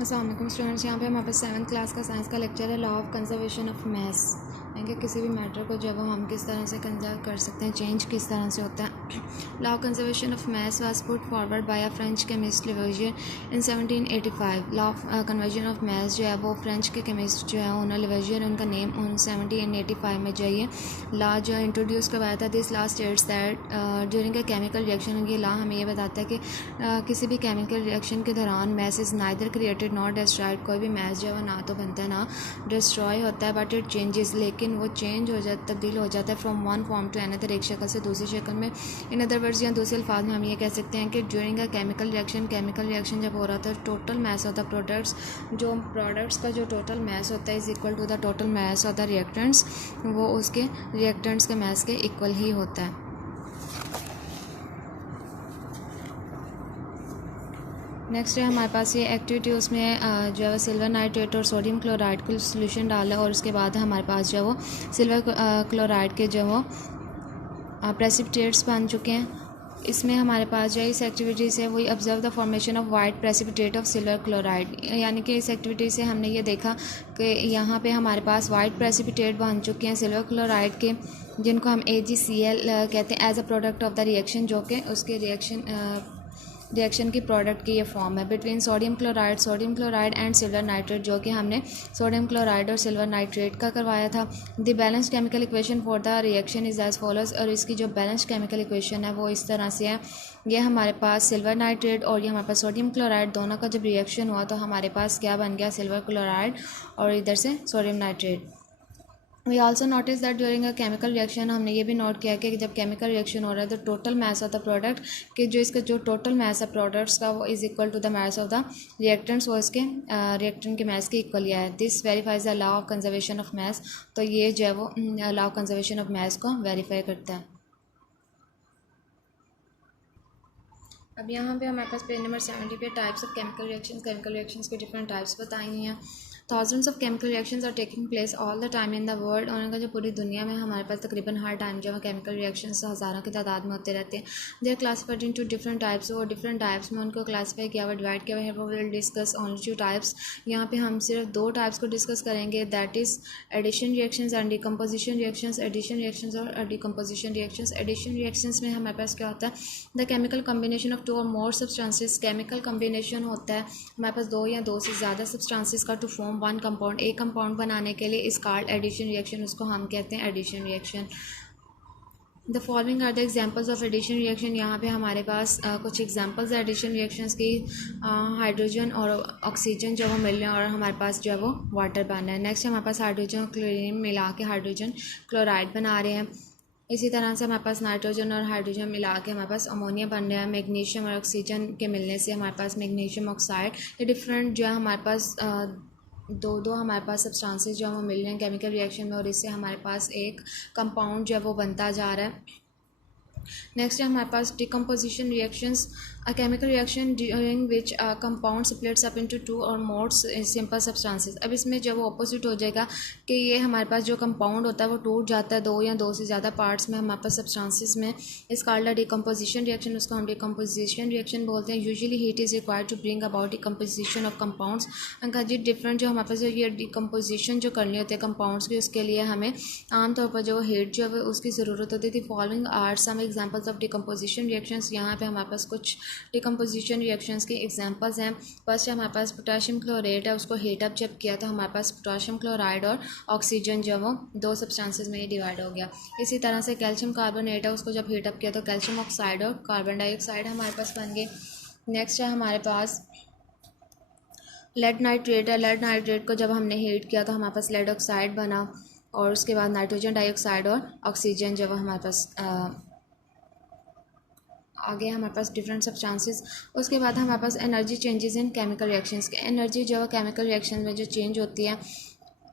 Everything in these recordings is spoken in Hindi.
अस्सलाम वालेकुम स्टूडेंट्स। यहाँ पे हमारे पास 7th क्लास का साइंस का लेक्चर है, law of conservation of mess. यानी कि किसी भी मैटर को जब हम किस तरह से कंजर्व कर सकते हैं, चेंज किस तरह से होता है। Law of conservation of mass was put forward by a French chemist Lavoisier in 1785। Law of conversion of mass जो है वो फ्रेंच के केमिस्ट जो है उन्होंने लिवोजियर, उनका नेम 1785 में जो ये लॉ जो इंट्रोड्यूस करवाया था। This law states that during a chemical reaction, ये लॉ हमें ये बताता है कि किसी भी केमिकल रिएक्शन के दौरान mass is neither created not destroyed. कोई भी मैस जो है ना तो बनता है ना डिस्ट्रॉय होता है, बट इट चेंजेस, लेकिन वो चेंज हो जाता, तब्दील हो जाता है from one form to another, एक शक्ल से दूसरी शक्ल में। इन अदर वर्ड्स या दूसरे अल्फाज में हम ये कह सकते हैं कि ड्यूरिंग अ केमिकल रिएक्शन जब हो रहा था, total mass of the products का जो टोटल मैस होता है is equal to the total mass of the reactants, वो उसके रिएक्टेंट्स के मैस के इक्वल ही होता है। नेक्स्ट है हमारे पास ये एक्टिविटी, उसमें जो है वो सिल्वर नाइट्रेट और सोडियम क्लोराइड को सोल्यूशन डाला और उसके बाद हमारे पास जो है वो सिल्वर क्लोराइड के जो वो प्रेसिपिटेट्स बन चुके हैं। इसमें हमारे पास जो है इस एक्टिविटी से वही observe the formation of white precipitate of silver chloride, यानी कि इस एक्टिविटी से हमने ये देखा कि यहाँ पे हमारे पास वाइट प्रेसिपिटेट बन चुके हैं सिल्वर क्लोराइड के, जिनको हम AgCl कहते हैं as a product of the reaction, जो कि उसके रिएक्शन की प्रोडक्ट की ये फॉर्म है between sodium chloride and silver nitrate, जो कि हमने सोडियम क्लोराइड और सिल्वर नाइट्रेट का करवाया था। The balance chemical equation for the reaction is as follows, और इसकी जो बैलेंस केमिकल इक्वेशन है वो इस तरह से है। ये हमारे पास सिल्वर नाइट्रेट और ये हमारे पास सोडियम क्लोराइड दोनों का जब रिएक्शन हुआ तो हमारे पास क्या बन गया, सिल्वर क्लोराइड और इधर से sodium nitrate. We also notice that during a chemical reaction, हमने ये भी नोट किया कि जब केमिकल रिएक्शन हो रहा है तो total mass of the product कि जो इसका जो टोटल मैस है प्रोडक्ट्स का वो is equal to the mass of the reactants, वो इसके रिएक्टेंट के मैस के इक्वल ही है। This verifies the law of conservation of mass, तो ये जो है वो law of conservation of mass को वेरीफाई करता है। अब यहाँ पे हमारे पास पेज नंबर 70 पे टाइप्स ऑफ केमिकल रिएक्शंस के डिफरेंट टाइप्स बताई हुई हैं। Thousands of chemical reactions are taking place all the time in the world, उन्होंने कहा जो पूरी दुनिया में हमारे पास तकरीबन हर टाइम जो है केमिकल रिएक्शंस हज़ारों की तादाद में होते रहते हैं। They are classified into different types, और डिफरेंट टाइप्स में उनको क्लासीफाई किया हुआ, डिवाइड किया हुआ है। वो विल डिस्कस ओनली 2 टाइप्स। यहाँ पे हम सिर्फ 2 टाइप्स को डिस्कस करेंगे, that is addition reactions and decomposition reactions. Addition reactions और डिकम्पोजिशन रिएक्शंस। एडिशन रिएक्शंस में हमारे पास क्या होता है, the chemical combination of 2 or more substances. Chemical combination होता है हमारे पास 2 या 2 से ज़्यादा सब्सटेंसेस का टू फॉर्म वन कंपाउंड, एक कंपाउंड बनाने के लिए इस कॉल्ड एडिशन रिएक्शन, उसको हम कहते हैं addition reaction. The following are the examples of addition reaction. यहाँ पे हमारे पास कुछ एग्जाम्पल्स है एडिशन रिएक्शंस की। हाइड्रोजन और ऑक्सीजन जो वो मिल रहे हैं और हमारे पास जो है वो वाटर बन रहा है। नेक्स्ट हमारे पास हाइड्रोजन और क्लोरीन मिला के हाइड्रोजन क्लोराइड बना रहे हैं। इसी तरह से हमारे पास नाइट्रोजन और हाइड्रोजन मिला के हमारे पास अमोनिया बन रहा है। मैग्नीशियम और ऑक्सीजन के मिलने से हमारे पास मैग्नीशियम ऑक्साइड, ये डिफरेंट जो है हमारे पास दो हमारे पास सब्सटेंसेस जो हम मिल रहे हैं केमिकल रिएक्शन में, और इससे हमारे पास एक कंपाउंड जो है वो बनता जा रहा है। नेक्स्ट है हमारे पास decomposition reactions, a chemical reaction during which a compound splits up into 2 or more simple substances. अब इसमें जब वो ऑपोजिट हो जाएगा कि ये हमारे पास जो कंपाउंड होता है वो टूट जाता है 2 या 2 से ज़्यादा पार्ट्स में हमारे पास सब्सटेंसेस में, इस कॉल्ड डिकम्पोजिशन रिएक्शन, उसको हम डिकम्पोजिशन रिएक्शन बोलते हैं। Usually heat is required to bring about decomposition of compounds. उनका जी डिफरेंट जो हमारे पास ये डिकम्पोजिशन जो करनी होती है कंपाउंड्स की, उसके लिए हमें आमतौर पर जो हीट जो है उसकी ज़रूरत होती थी। Following are some examples of decomposition reactions. यहाँ पे हमारे पास कुछ डिकम्पोजिशन रिएक्शंस के एग्जांपल्स हैं। फर्स्ट है हमारे पास पोटेशियम क्लोरेट है, उसको हीट अप जब किया तो हमारे पास पोटेशियम क्लोराइड और ऑक्सीजन जो वो 2 सब्सटेंसेस में ही डिवाइड हो गया। इसी तरह से कैल्शियम कार्बोनेट है, उसको जब हीट अप किया तो कैल्शियम ऑक्साइड और कार्बन डाइऑक्साइड हमारे पास बन गए। नेक्स्ट है हमारे पास लेड नाइट्रेट है। लेड नाइट्रेट को जब हमने हीट किया तो हमारे पास लेड ऑक्साइड बना, और उसके बाद नाइट्रोजन डाइऑक्साइड और ऑक्सीजन जब हमारे पास आगे हमारे पास डिफरेंट सब्सटेंसेस। उसके बाद हमारे पास energy changes in chemical reactions के, एनर्जी जो है केमिकल रिएक्शन में जो चेंज होती है।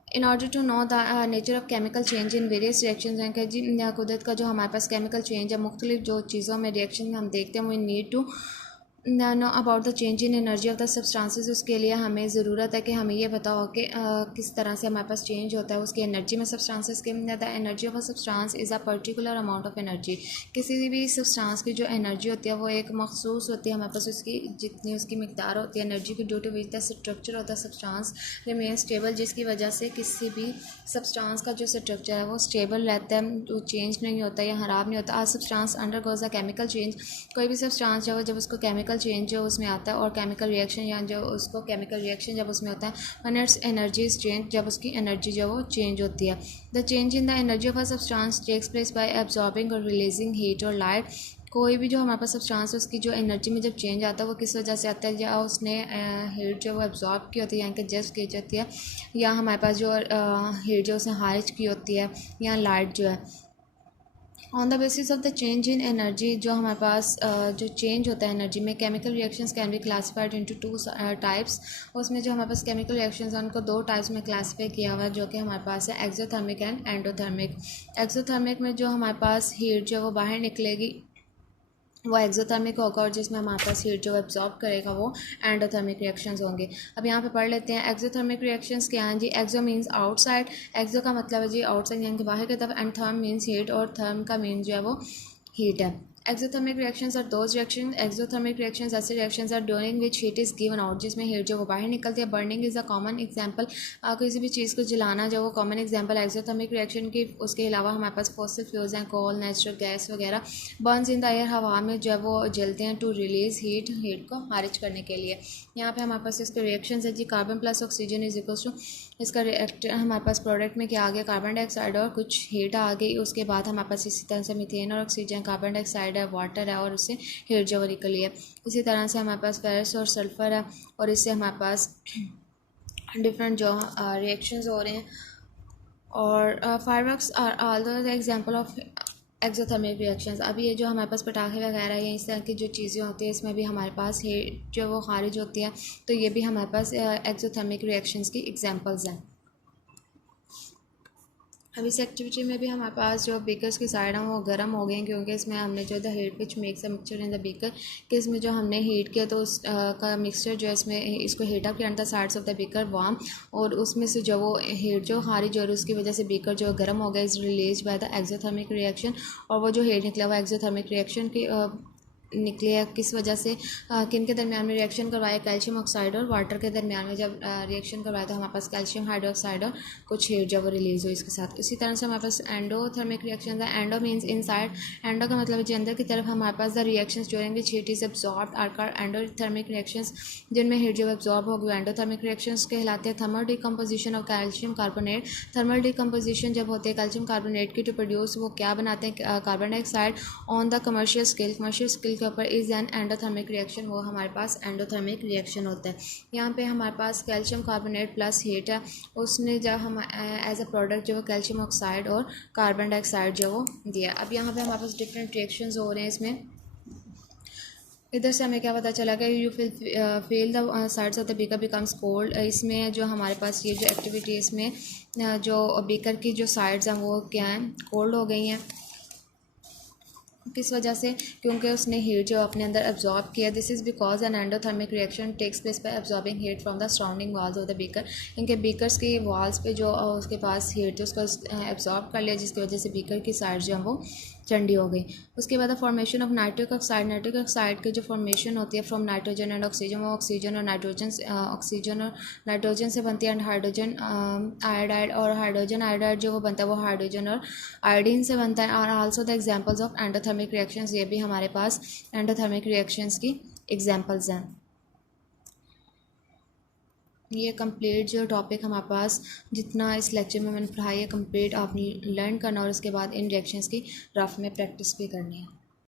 In order to know the nature of chemical change in various reactions हैं कि जी कुदरत का जो हमारे पास केमिकल चेंज है मुख्तलिफ जो चीज़ों में रिएक्शन में हम देखते हैं, वो need to know about the change in energy of the substances, उसके लिए हमें ज़रूरत है कि हमें ये पता हो कि किस तरह से हमारे पास चेंज होता है उसकी एनर्जी में सब्सटेंसेस के। The energy of a substance is a particular amount of energy, किसी भी सब्सटेंस की जो एनर्जी होती है वो एक मखसूस होती है हमारे पास, उसकी जितनी उसकी मिकदार होती है एनर्जी की, due to which the structure of the substance remain stable, जिसकी वजह से किसी भी सब्सटेंस का जो स्ट्रक्चर है वो स्टेबल रहता है, वो चेंज नहीं होता या ख़राब नहीं होता। A substance undergoes a chemical change, कोई भी सब्सटेंस जो जब उसको केमिकल चेंज जो उसमें आता है और केमिकल रिएक्शन या जो उसको केमिकल रिएक्शन जब उसमें होता है, when its energy is change, जब उसकी एनर्जी जो वो चेंज होती है। The change in the energy of a substance takes place by absorbing और रिलीजिंग हीट और लाइट, कोई भी जो हमारे पास सब्सटेंस है उसकी जो एनर्जी में जब चेंज आता है वो किस वजह से आता है, या उसने हीट जो वो एब्जॉर्ब की होती है यानी कि जस्ट की जाती है, या हमारे पास जो हीट जो उसने खारिज की होती है, या लाइट जो है। On the basis of the change in energy, जो हमारे पास जो चेंज होता है एनर्जी में, chemical reactions can be classified into two types, उसमें जो हमारे पास केमिकल रिएक्शंस हैं उनको दो टाइप्स में क्लासीफाई किया हुआ है, जो कि हमारे पास है एक्सोथर्मिक एंड एंडोथर्मिक। एक्सोथर्मिक में जो हमारे पास हीट जो वो बाहर निकलेगी वो एक्सोथर्मिक होगा, और जिसमें हमारे पास हीट जो एब्जॉर्ब करेगा वो एंडोथर्मिक रिएक्शंस होंगे। अब यहाँ पे पढ़ लेते हैं एक्सोथर्मिक रिएक्शंस क्या हैं जी। एक्सो मीन्स आउटसाइड, एक्सो का मतलब है जी आउटसाइड यानी कि बाहर की तरफ, एंड थर्म मीन्स हीट, और थर्म का मीन जो है वो हीट है। एक्सोथर्मिक रिएक्शंस और दोज रिएक्शन, एक्सोथर्मिक रिएक्शंस ऐसे reactions are during which heat is given out, जिसमें हीट जो वो बाहर निकलती है। Burning is a common example, किसी भी चीज़ को जलाना जो वो कॉमन एग्जांपल एक्सोथर्मिक रिएक्शन की। उसके अलावा हमारे पास फॉसिल फ्यूल्स हैं, कोल, नेचुरल गैस वगैरह। बर्न्स इन द एयर, हवा में जो है वो जलते हैं, टू रिलीज हीट, हीट को खारिज करने के लिए। यहाँ पे हमारे पास इसके रिएक्शन है जी। Carbon plus oxygen is equals to, इसका रिएक्ट हमारे पास प्रोडक्ट में क्या आ गया, कार्बन डाइऑक्साइड और कुछ हीट आ गई। उसके बाद हमारे पास इसी तरह से मीथेन और ऑक्सीजन, कार्बन डाइऑक्साइड है, वाटर है, और उससे हीट जो निकली है। इसी तरह से हमारे पास फेरस और सल्फर है, और इससे हमारे पास डिफरेंट जो रिएक्शंस हो रहे हैं। और fireworks are also the example of exothermic reactions. अभी ये जो हमारे पास पटाखे वगैरह या इस तरह की जो चीज़ें होती हैं इसमें भी हमारे पास हीट जो वो खारिज होती है, तो ये भी हमारे पास एक्सोथर्मिक रिएक्शंस की एग्जांपल्स हैं। अब इस एक्टिविटी में भी हमारे पास जो बीकर्स की साइड हैं वो गर्म हो गए हैं, क्योंकि इसमें हमने जो the heat which makes a mixture in the beaker, कि इसमें जो हमने हीट किया तो उस का मिक्सचर जो है इसमें इसको हीट अप किया था sides of the beaker warm, और उसमें से जो वो हीट जो खारिज हो रही है उसकी वजह से बीकर जो गर्म हो गया, is release by the exothermic reaction. और वो जो हीट निकला हुआ एक्सोथर्मिक रिएक्शन की निकले है, किस वजह से किन के दरमियान में रिएक्शन करवाया, कैल्शियम ऑक्साइड और वाटर के दरमियान में जब रिएक्शन करवाया तो हमारे पास कैल्शियम हाइड्रोक्साइड और कुछ हीट जब वो रिलीज हो इसके साथ। इसी तरह से हमारे पास एंडोथर्मिक रिएक्शन है। एंडो मीन्स इनसाइड, एंडो का मतलब है अंदर की तरफ। हमारे पास the reactions during which heat is absorbed are called endothermic reactions, जिनमें हीट जब एब्जॉर्ब होगी एंडोथर्मिक रिएक्शंस कहलाते हैं। Thermal decomposition of calcium carbonate, thermal decomposition जब होते हैं कैल्शियम कार्बोनेट की टू प्रोड्यूस वो क्या बनाते हैं, carbon dioxide. On the commercial scale, commercial scale के ऊपर इज एन एंडोथर्मिक रिएक्शन, वो हमारे पास एंडोथर्मिक रिएक्शन होता है। यहाँ पे हमारे पास कैल्शियम कार्बोनेट प्लस हीट है, उसने जब हम एज अ प्रोडक्ट जो वो कैल्शियम ऑक्साइड और कार्बन डाइऑक्साइड जो वो दिया। अब यहाँ पे हमारे पास डिफरेंट रिएक्शंस हो रहे हैं इसमें। इधर से हमें क्या पता चला कि you feel the sides of the beaker becomes cold. इसमें जो हमारे पास ये जो एक्टिविटी है इसमें जो बीकर की जो साइड्स हैं वो क्या हैं, कोल्ड हो गई हैं। किस वजह से, क्योंकि उसने हीट जो अपने अंदर एब्जॉर्ब किया। This is because an endothermic reaction takes place by absorbing heat from the surrounding walls of the beaker, क्योंकि बीकर्स की वॉल्स पे जो उसके पास हीट जो उसको एब्जॉर्ब कर लिया, जिसकी वजह से बीकर की साइड जो है वो ठंडी हो गई। उसके बाद formation of nitric oxide, nitric oxide की जो फॉर्मेशन होती है फ्रॉम नाइट्रोजन एंड ऑक्सीजन, वो ऑक्सीजन और नाइट्रोजन ऑक्सीजन और नाइट्रोजन से बनती है, एंड हाइड्रोजन आयोडाइड, और हाइड्रोजन आयोडाइड जो वो बनता है वो हाइड्रोजन और आयोडीन से बनता है। और also the examples of endothermic reactions, ये भी हमारे पास एंडोथर्मिक रिएक्शंस की एग्जांपल्स हैं। ये कंप्लीट जो टॉपिक हमारे पास जितना इस लेक्चर में मैंने पढ़ाई है कंप्लीट आपने लर्न करना, और उसके बाद इन रिएक्शंस की रफ में प्रैक्टिस भी करनी है।